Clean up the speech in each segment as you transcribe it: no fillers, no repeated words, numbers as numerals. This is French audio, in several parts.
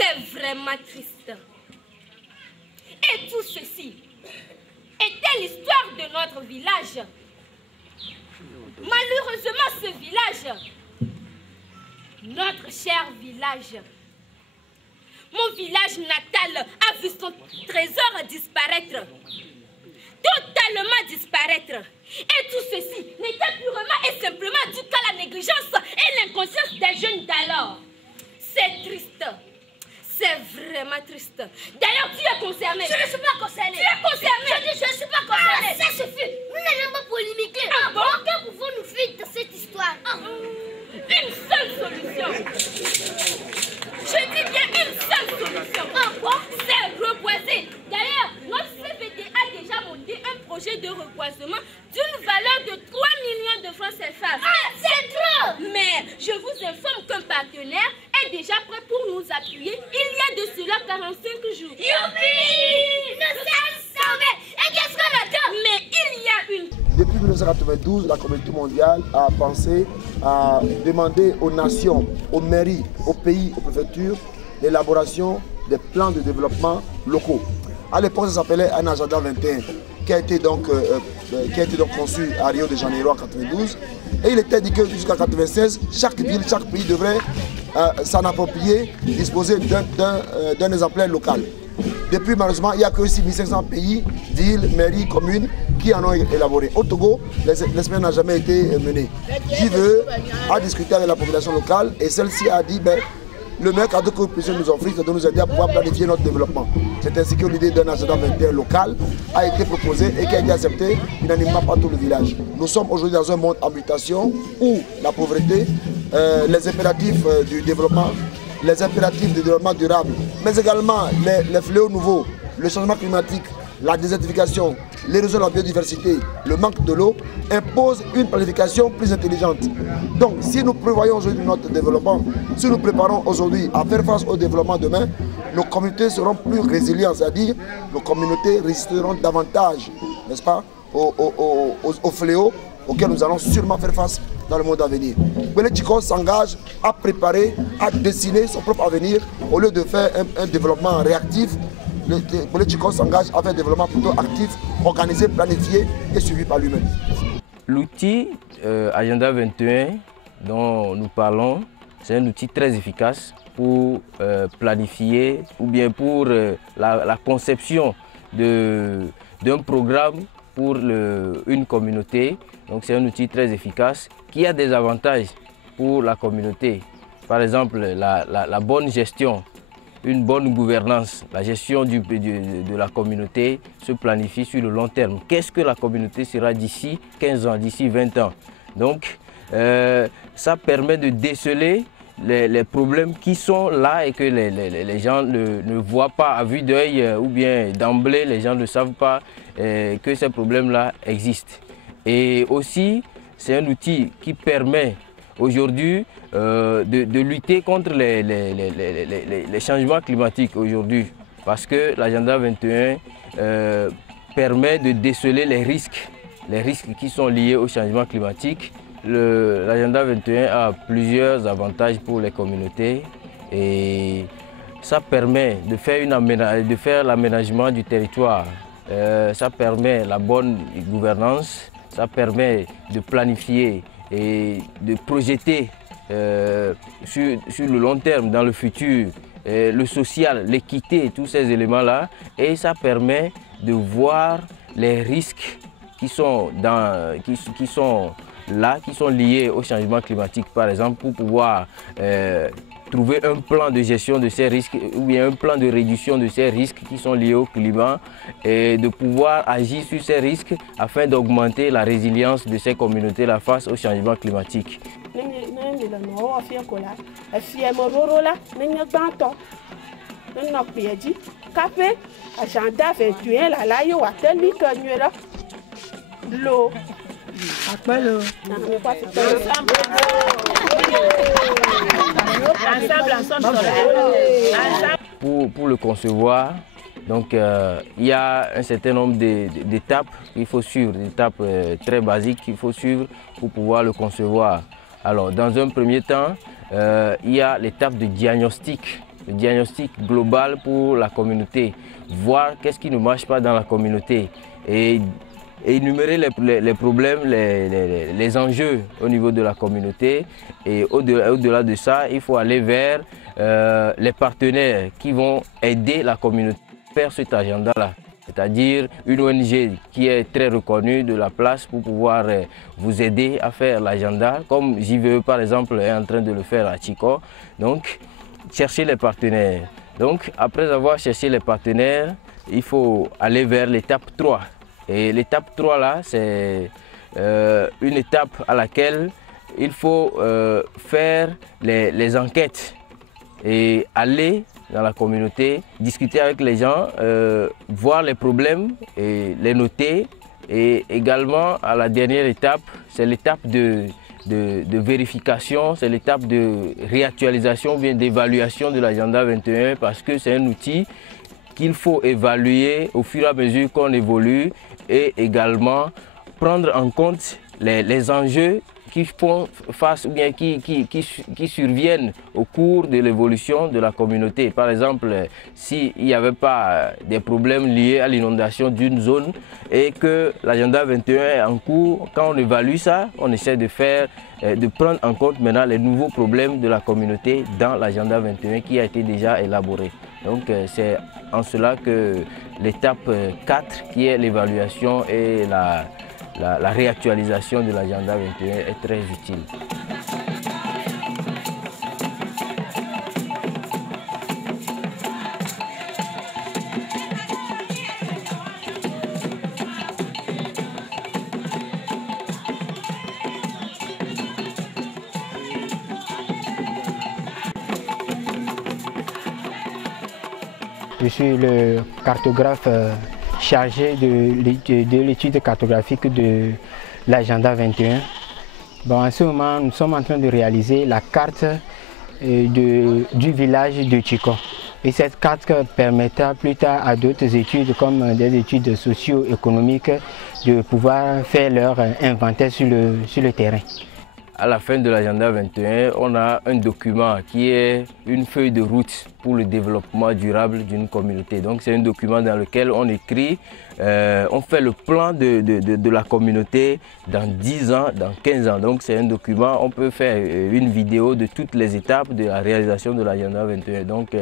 C'est vraiment triste. Et tout ceci était l'histoire de notre village. Malheureusement, ce village, notre cher village, mon village natal a vu son trésor disparaître. Totalement disparaître. Et tout ceci n'était purement et simplement dû qu'à la négligence et l'inconscience des jeunes d'alors. C'est triste. C'est vraiment triste. D'ailleurs, tu es concerné. Je ne suis pas concerné. Tu es concerné. Je dis, je ne suis pas concerné. Ça suffit. Nous n'allons pas polémiquer. Ah bon? Que pouvons-nous faire de cette histoire? Une seule solution. Je dis bien une seule solution. C'est reboiser. D'ailleurs, notre CVD a déjà monté un projet de reboisement d'une valeur de 3 millions de francs CFA. Ah, c'est trop! Mais je vous informe qu'un partenaire est déjà prêt pour nous appuyer. Il y a de cela 45 jours. Youpi! Nous sommes sauvés! Et qu'est-ce qu'on attend? Mais il y a une... Depuis 1992, la communauté mondiale a pensé à demander aux nations, aux mairies, aux pays, aux préfectures, l'élaboration des plans de développement locaux. À l'époque, ça s'appelait un agenda 21, qui a été donc conçu à Rio de Janeiro en 92. Et il était dit que jusqu'à 96, chaque ville, chaque pays devrait s'en approprier, disposer d'un exemplaire local. Depuis, malheureusement, il n'y a que 6500 pays, villes, mairies, communes qui en ont élaboré. Au Togo, l'expérience n'a jamais été menée. Qui veut a discuté avec la population locale et celle-ci a dit le meilleur cadeau que vous puissiez nous offrir, c'est de nous aider à pouvoir planifier notre développement. C'est ainsi que l'idée d'un agenda 21 local a été proposée et qui a été acceptée unanimement par tout le village. Nous sommes aujourd'hui dans un monde en mutation où la pauvreté, les impératifs du développement, les impératifs du développement durable, mais également les fléaux nouveaux, le changement climatique, la désertification, l'érosion de la biodiversité, le manque de l'eau, imposent une planification plus intelligente. Donc, si nous prévoyons aujourd'hui notre développement, si nous préparons aujourd'hui à faire face au développement demain, nos communautés seront plus résilientes, c'est-à-dire nos communautés résisteront davantage, n'est-ce pas, aux fléaux auxquels nous allons sûrement faire face dans le monde à venir. Bélé Tchiko s'engage à préparer, à dessiner son propre avenir au lieu de faire un développement réactif. Bélé Tchiko s'engage à faire un développement plutôt actif, organisé, planifié et suivi par lui-même. L'outil Agenda 21 dont nous parlons, c'est un outil très efficace pour planifier ou bien pour la conception d'un programme pour une communauté. Donc c'est un outil très efficace qui a des avantages pour la communauté. Par exemple, la bonne gestion, une bonne gouvernance, la gestion de la communauté se planifie sur le long terme. Qu'est-ce que la communauté sera d'ici 15 ans, d'ici 20 ans? Donc ça permet de déceler les problèmes qui sont là et que les gens ne voient pas à vue d'œil ou bien d'emblée, les gens ne savent pas que ces problèmes-là existent. Et aussi, c'est un outil qui permet aujourd'hui de lutter contre les changements climatiques aujourd'hui. Parce que l'agenda 21 permet de déceler les risques qui sont liés au changement climatique. L'agenda 21 a plusieurs avantages pour les communautés et ça permet de faire l'aménagement du territoire. Ça permet la bonne gouvernance, ça permet de planifier et de projeter sur le long terme, dans le futur, le social, l'équité, tous ces éléments-là. Et ça permet de voir les risques qui sont là, qui sont liés au changement climatique, par exemple, pour pouvoir trouver un plan de gestion de ces risques ou bien un plan de réduction de ces risques qui sont liés au climat et de pouvoir agir sur ces risques afin d'augmenter la résilience de ces communautés-là face au changement climatique. Pour le concevoir, donc, il y a un certain nombre d'étapes qu'il faut suivre, des étapes très basiques qu'il faut suivre pour pouvoir le concevoir. Alors, dans un premier temps, il y a l'étape de diagnostic le diagnostic global pour la communauté, voir qu'est-ce qui ne marche pas dans la communauté et énumérer les problèmes, les enjeux au niveau de la communauté. Et au-delà de ça, il faut aller vers les partenaires qui vont aider la communauté à faire cet agenda-là. C'est-à-dire une ONG qui est très reconnue de la place pour pouvoir vous aider à faire l'agenda, comme JVE par exemple est en train de le faire à Tchiko. Donc, chercher les partenaires. Donc, après avoir cherché les partenaires, il faut aller vers l'étape 3. Et l'étape 3 là, c'est une étape à laquelle il faut faire les enquêtes et aller dans la communauté, discuter avec les gens, voir les problèmes et les noter. Et également, à la dernière étape, c'est l'étape de vérification, c'est l'étape de réactualisation ou bien d'évaluation de l'agenda 21 parce que c'est un outil qu'il faut évaluer au fur et à mesure qu'on évolue et également prendre en compte les enjeux qui font face ou bien qui surviennent au cours de l'évolution de la communauté. Par exemple, s'il n'y avait pas des problèmes liés à l'inondation d'une zone et que l'agenda 21 est en cours, quand on évalue ça, on essaie de prendre en compte maintenant les nouveaux problèmes de la communauté dans l'agenda 21 qui a été déjà élaboré. Donc c'est en cela que l'étape 4 qui est l'évaluation et la réactualisation de l'agenda 21 est très utile. Je suis le cartographe chargé de l'étude cartographique de l'agenda 21. Bon, en ce moment, nous sommes en train de réaliser la carte du village de Tchiko. Et cette carte permettra plus tard à d'autres études, comme des études socio-économiques, de pouvoir faire leur inventaire sur le terrain. À la fin de l'agenda 21, on a un document qui est une feuille de route pour le développement durable d'une communauté. Donc c'est un document dans lequel on écrit, on fait le plan de la communauté dans 10 ans, dans 15 ans. Donc c'est un document, on peut faire une vidéo de toutes les étapes de la réalisation de l'agenda 21. Donc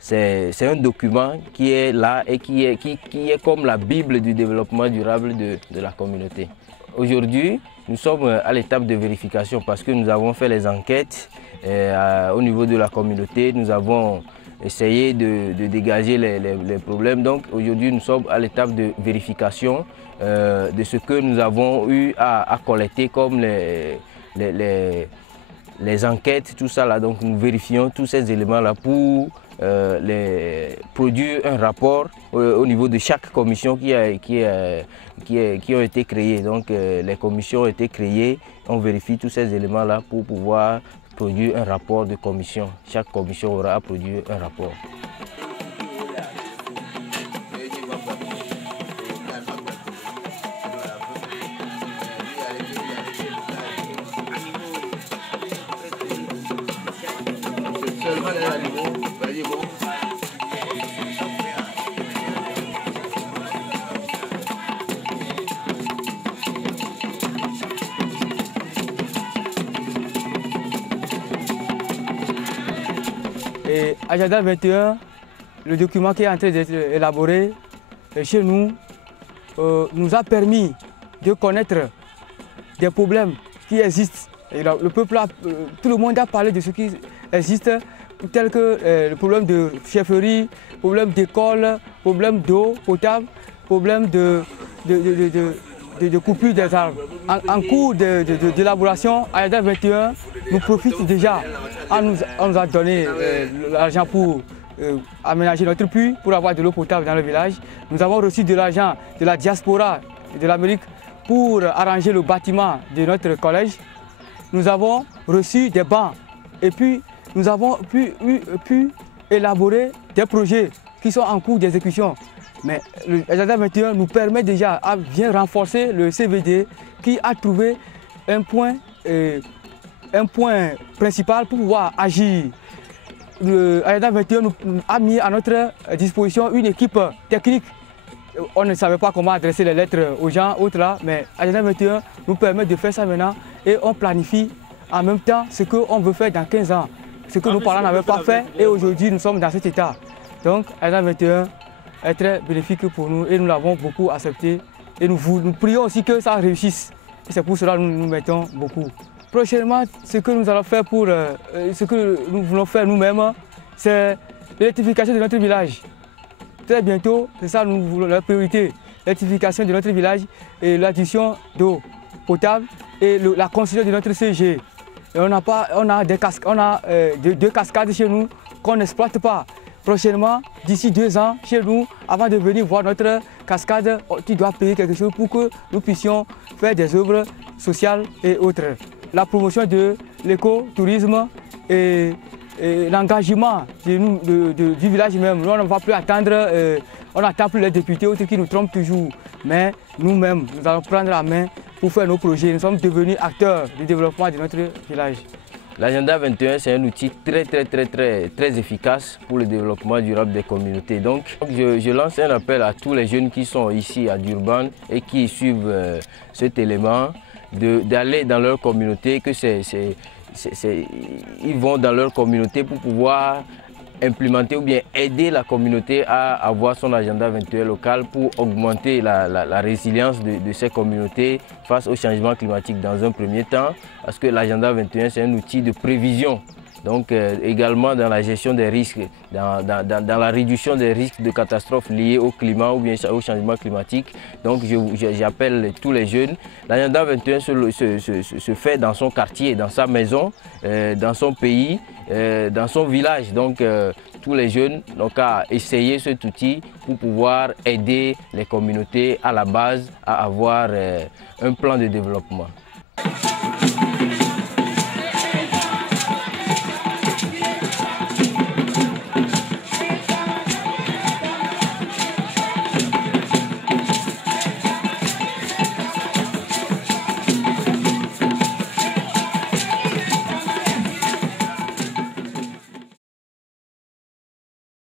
c'est un document qui est là et qui est comme la Bible du développement durable de la communauté. Aujourd'hui, nous sommes à l'étape de vérification parce que nous avons fait les enquêtes au niveau de la communauté. Nous avons essayé de dégager les problèmes. Donc aujourd'hui, nous sommes à l'étape de vérification de ce que nous avons eu à collecter comme les enquêtes, tout ça là. Donc nous vérifions tous ces éléments là pour produire un rapport au niveau de chaque commission qui ont été créées. Donc les commissions ont été créées, on vérifie tous ces éléments là pour pouvoir produire un rapport de commission. Chaque commission aura à produire un rapport. Et Agenda 21, le document qui est en train d'être élaboré chez nous, nous a permis de connaître des problèmes qui existent. Et le peuple, tout le monde a parlé de ce qui existe, tel que le problème de chefferie, problème d'école, problème d'eau potable, problème de coupure des arbres. En cours d'élaboration, Agenda 21 nous profite déjà. On nous a donné l'argent pour aménager notre puits, pour avoir de l'eau potable dans le village. Nous avons reçu de l'argent de la diaspora et de l'Amérique pour arranger le bâtiment de notre collège. Nous avons reçu des bancs et puis nous avons pu élaborer des projets qui sont en cours d'exécution. Mais l'agenda 21 nous permet déjà à bien renforcer le CVD qui a trouvé un point principal pour pouvoir agir Agenda 21 nous a mis à notre disposition une équipe technique. On ne savait pas comment adresser les lettres aux gens, autres là, mais Agenda 21 nous permet de faire ça maintenant et on planifie en même temps ce qu'on veut faire dans 15 ans. Ce que nos parents n'avaient pas fait et aujourd'hui nous sommes dans cet état. Donc Agenda 21 est très bénéfique pour nous et nous l'avons beaucoup accepté. Et nous prions aussi que ça réussisse. Et c'est pour cela que nous mettons beaucoup. Prochainement, ce que nous allons faire ce que nous voulons faire nous-mêmes, c'est l'électrification de notre village. Très bientôt, c'est ça nous voulons la priorité. L'électrification de notre village et l'addition d'eau potable et la construction de notre CG. Et on a deux cascades chez nous qu'on n'exploite pas. Prochainement, d'ici 2 ans, chez nous, avant de venir voir notre cascade, tu dois payer quelque chose pour que nous puissions faire des œuvres sociales et autres. La promotion de l'écotourisme et l'engagement du village même. Nous, on ne va plus attendre, on n'attend plus les députés autres qui nous trompent toujours. Mais nous-mêmes, nous allons prendre la main pour faire nos projets. Nous sommes devenus acteurs du développement de notre village. L'Agenda 21, c'est un outil très efficace pour le développement durable des communautés. Donc, je lance un appel à tous les jeunes qui sont ici à Durban et qui suivent cet élément, d'aller dans leur communauté, ils vont dans leur communauté pour pouvoir implémenter ou bien aider la communauté à avoir son agenda 21 local pour augmenter la résilience de ces communautés face au changement climatique dans un premier temps, parce que l'agenda 21 c'est un outil de prévision. Donc également dans la gestion des risques, dans la réduction des risques de catastrophes liées au climat ou bien au changement climatique. Donc j'appelle tous les jeunes. L'agenda 21 se fait dans son quartier, dans sa maison, dans son pays, dans son village. Donc tous les jeunes n'ont qu'à essayer cet outil pour pouvoir aider les communautés à la base à avoir un plan de développement.